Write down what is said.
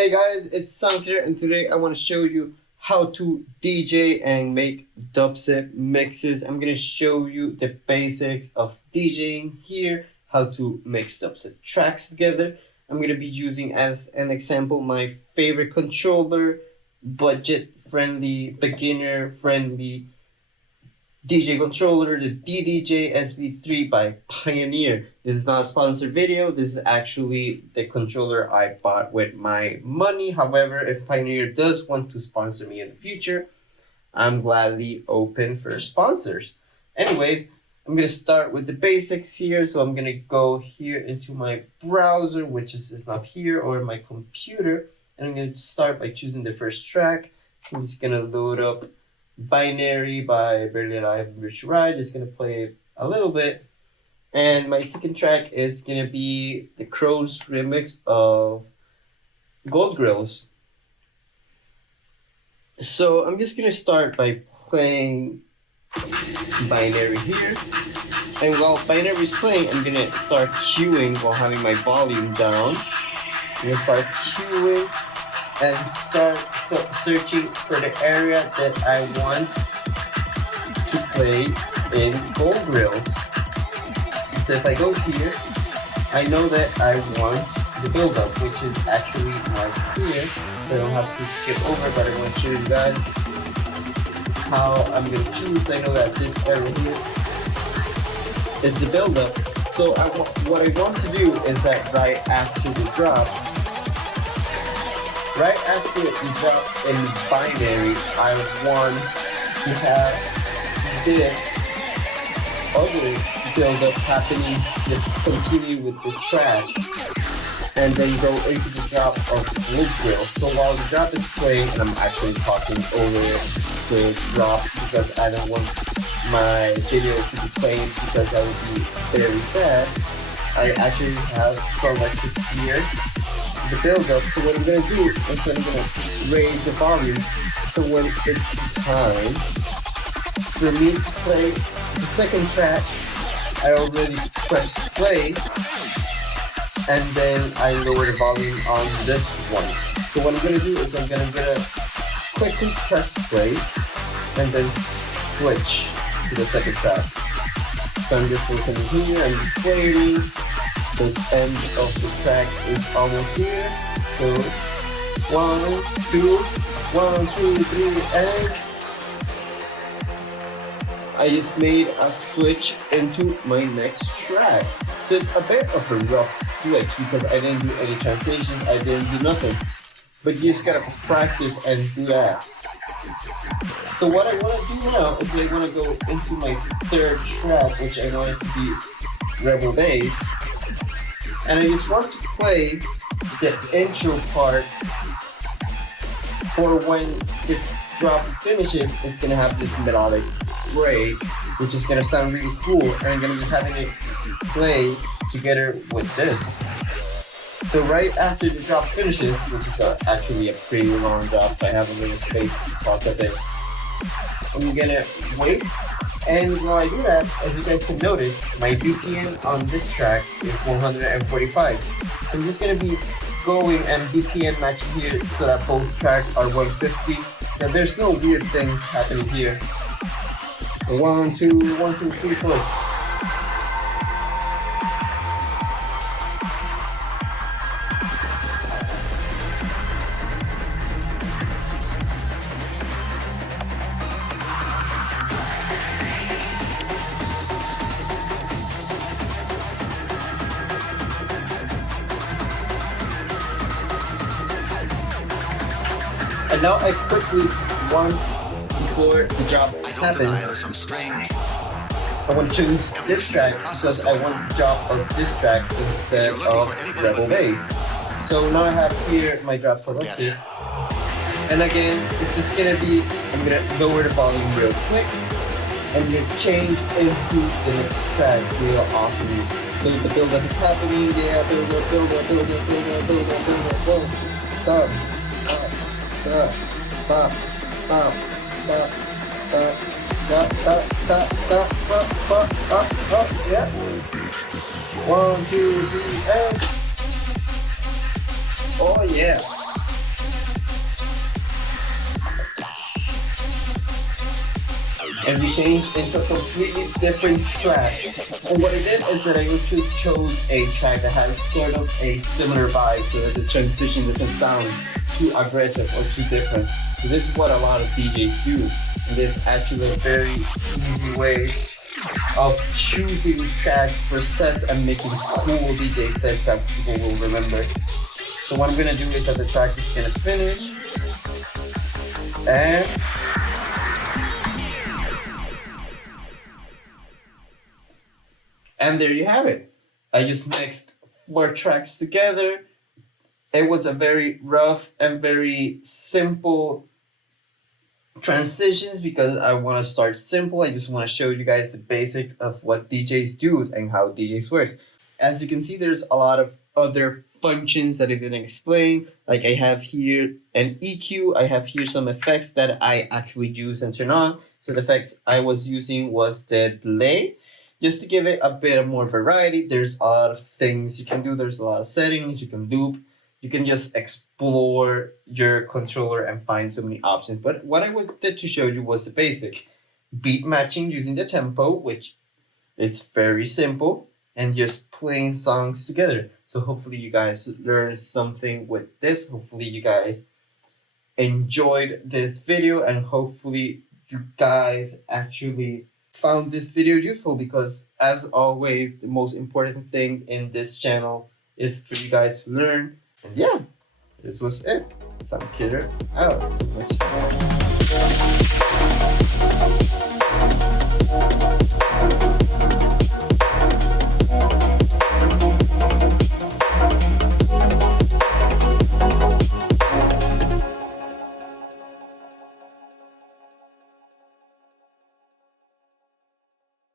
Hey guys, it's SoundKiller, and today I want to show you how to DJ and make dubstep mixes. I'm going to show you the basics of DJing here, how to mix dubstep tracks together. I'm going to be using as an example my favorite controller, budget-friendly, beginner-friendly DJ controller, the DDJ SV3 by Pioneer. This is not a sponsored video. This is actually the controller I bought with my money. However, if Pioneer does want to sponsor me in the future, I'm gladly open for sponsors. Anyways, I'm going to start with the basics here. So I'm going to go here into my browser, which is not here, or my computer. And I'm going to start by choosing the first track. I'm just going to load up Binary by Barely Alive and Rich Ride. Is going to play a little bit. And my second track is going to be the Crow's remix of Grillz. So I'm just going to start by playing Binary here. And while Binary is playing, I'm going to start queuing while having my volume down. I'm going to start queuing and start searching for the area that I want to play in Grillz. So if I go here, I know that I want the build-up, which is actually right here. So I don't have to skip over, but I want to show you guys how I'm going to choose. I know that this area here is the build-up. So what I want to do is that right after the drop, right after the drop in Binary, I want to have this other build-up happening, just continue with the track, and then go into the drop of Grillz. So while the drop is playing, and I'm actually talking over the drop because I don't want my video to be playing because that would be very sad, I actually have selected here the build-up. So what I'm going to do is I'm going to raise the volume, so when it's time for me to play the second track, I already pressed play, and then I lower the volume on this one. So what I'm going to do is I'm going to quickly press play, and then switch to the second track. So I'm just listening here, I'm just waiting. The end of the track is almost here. So 1, 2, 3, and I just made a switch into my next track. So it's a bit of a rough switch because I didn't do any transitions, I didn't do nothing. But you just gotta practice and do that. So what I want to do now is I want to go into my third track, which I want it to be Rebel Bass. And I just want to play the intro part for when this drop finishes. It's going to have this melodic break, which is going to sound really cool, and I'm going to be having it play together with this. So right after the drop finishes, which is actually a pretty long drop, so I have a little space to talk a bit, I'm going to wait. And while I do that, as you guys can notice, my BPM on this track is 145. So I'm just going to be going and BPM matching here so that both tracks are 150. Now there's no weird things happening here. 1, 2, 1, 2, 3, 4. And now I quickly want, before the drop happens, I want to choose this track because I want the drop of this track instead of Rebel Bass. So now I have here my drop selected. And again, it's just going to be, I'm going to lower the volume real quick. And I'm going to change into the next track real awesomely. So the build-up is happening, yeah, build-up. Stop. Yeah. 1, 2, 3, and oh yeah. and we changed into a completely different track. And what I did is that I just chose a track that has sort of a similar vibe so that the transition doesn't sound too aggressive or too different. So this is what a lot of DJs do, and this is actually a very easy way of choosing tracks for sets and making cool DJ sets that people will remember. So what I'm gonna do is that the track is gonna finish, and there you have it. I just mixed 4 tracks together. It was a very rough and very simple transitions because I want to start simple. I just want to show you guys the basics of what DJs do and how DJs work. As you can see, there's a lot of other functions that I didn't explain. Like I have here an EQ, I have here some effects that I actually use and turn on. So the effects I was using was the delay, just to give it a bit of more variety. There's a lot of things you can do. There's a lot of settings, you can loop. You can just explore your controller and find so many options. But what I wanted to show you was the basic beat matching using the tempo, which is very simple, and just playing songs together. So hopefully you guys learned something with this. Hopefully you guys enjoyed this video, and hopefully you guys actually found this video useful, because as always, the most important thing in this channel is for you guys to learn. And yeah, this was it. SoundKiller out. Much more.